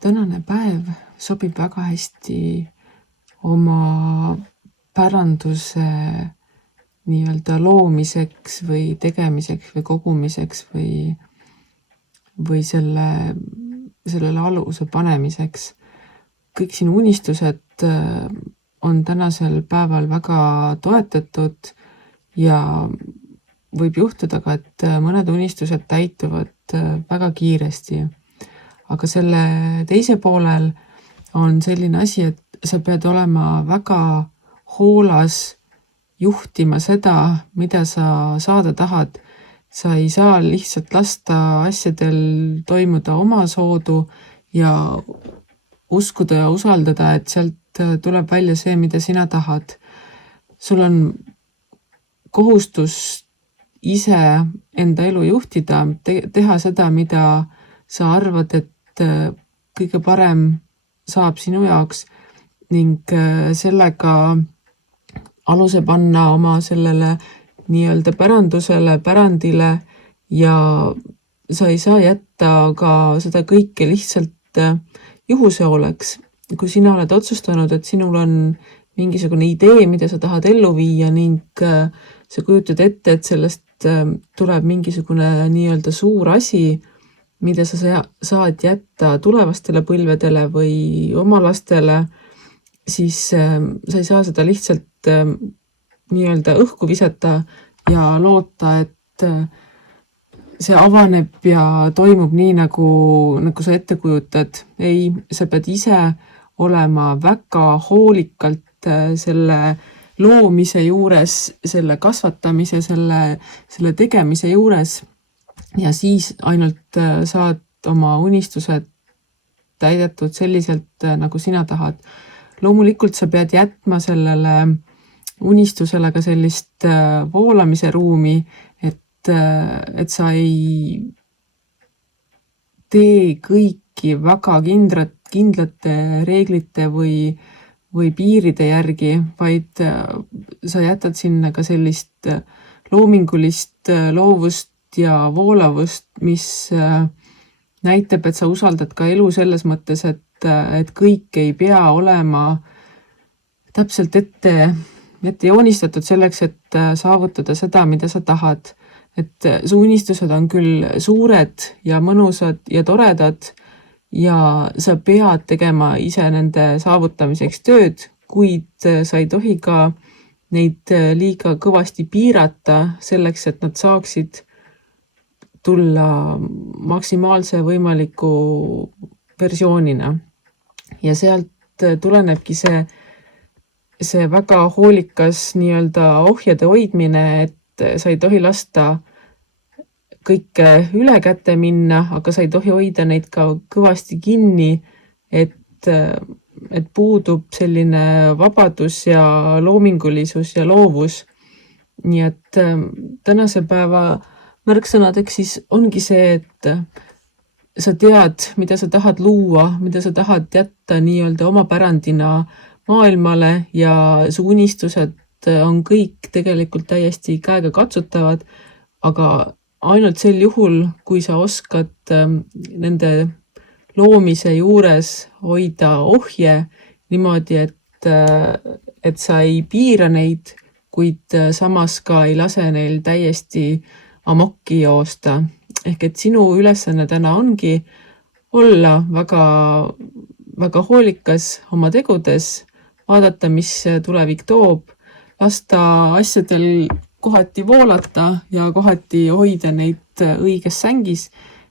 tänane päev sobib väga hästi oma päranduse nii-öelda loomiseks või tegemiseks või kogumiseks või sellele aluse panemiseks. Kõik sinu unistused on tänasel päeval väga toetatud ja võib juhtuda ka, et mõned unistused täituvad väga kiiresti. Aga selle teise poolel on selline asi, et sa pead olema väga hoolas juhtima seda, mida sa saada tahad. Sa ei saa lihtsalt lasta asjadel toimuda omasoodu ja uskuda ja usaldada, et sealt tuleb välja see, mida sina tahad. Sul on kohustus ise enda elu juhtida, teha seda, mida sa arvad, et kõige parem saab sinu jaoks ning sellega aluse panna oma sellele nii-öelda pärandile ja sa ei saa jätta ka seda kõike lihtsalt juhuse oleks. Kui sina oled otsustanud, et sinul on mingisugune idee, mida sa tahad ellu viia ning sa kujutad ette, et sellest tuleb mingisugune nii-öelda suur asi, mida sa saad jätta tulevastele põlvedele või oma lastele, siis sa ei saa seda lihtsalt nii-öelda õhku visata ja loota, et see avaneb ja toimub nii, nagu sa ette kujutad. Ei, sa pead ise olema väga hoolikalt selle loomise juures, selle kasvatamise, selle tegemise juures ja siis ainult saad oma unistused täidetud selliselt, nagu sina tahad. Loomulikult sa pead jätma sellele unistusele ka sellist voolamise ruumi, et sa ei tee kõiki väga kindlate reeglite või piiride järgi, vaid sa jätad sinna ka sellist loomingulist loovust ja voolavust, mis näitab, et sa usaldad ka elu selles mõttes, et kõik ei pea olema täpselt ette joonistatud selleks, et saavutada seda, mida sa tahad. Et su unistused on küll suured ja mõnusad ja toredad ja sa pead tegema ise nende saavutamiseks tööd, kuid sa ei tohi ka neid liiga kõvasti piirata selleks, et nad saaksid tulla maksimaalse võimaliku versioonina. Ja sealt tulenebki see väga hoolikas nii-öelda ohjade hoidmine, et sa ei tohi lasta kõike üle käte minna, aga sa ei tohi hoida neid ka kõvasti kinni, et puudub selline vabadus ja loomingulisus ja loovus. Nii et tänase päeva märksõnadeks siis ongi see, et sa tead, mida sa tahad luua, mida sa tahad jätta nii-öelda oma pärandina maailmale ja su unistused on kõik tegelikult täiesti käega katsutavad, aga ainult sel juhul, kui sa oskad nende loomise juures hoida ohje niimoodi, et sa ei piira neid, kuid samas ka ei lase neil täiesti amokki joosta. Ehk et sinu ülesanne täna ongi olla väga, väga hoolikas oma tegudes, vaadata, mis tulevik toob, lasta asjadel kohati voolata ja kohati hoida neid õiges sängis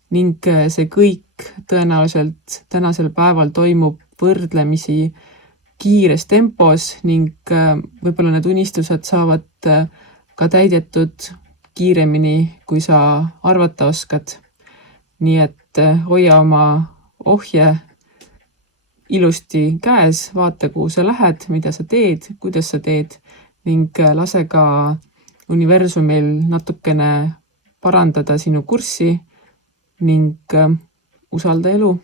ning see kõik tõenäoliselt tänasel päeval toimub võrdlemisi kiires tempos ning võib-olla need unistused saavad ka täidetud kiiremini, kui sa arvata oskad. Nii et hoia oma ohje ilusti käes, vaata, kuhu sa lähed, mida sa teed, kuidas sa teed ning lase ka universumil natukene parandada sinu kurssi ning usalda elu.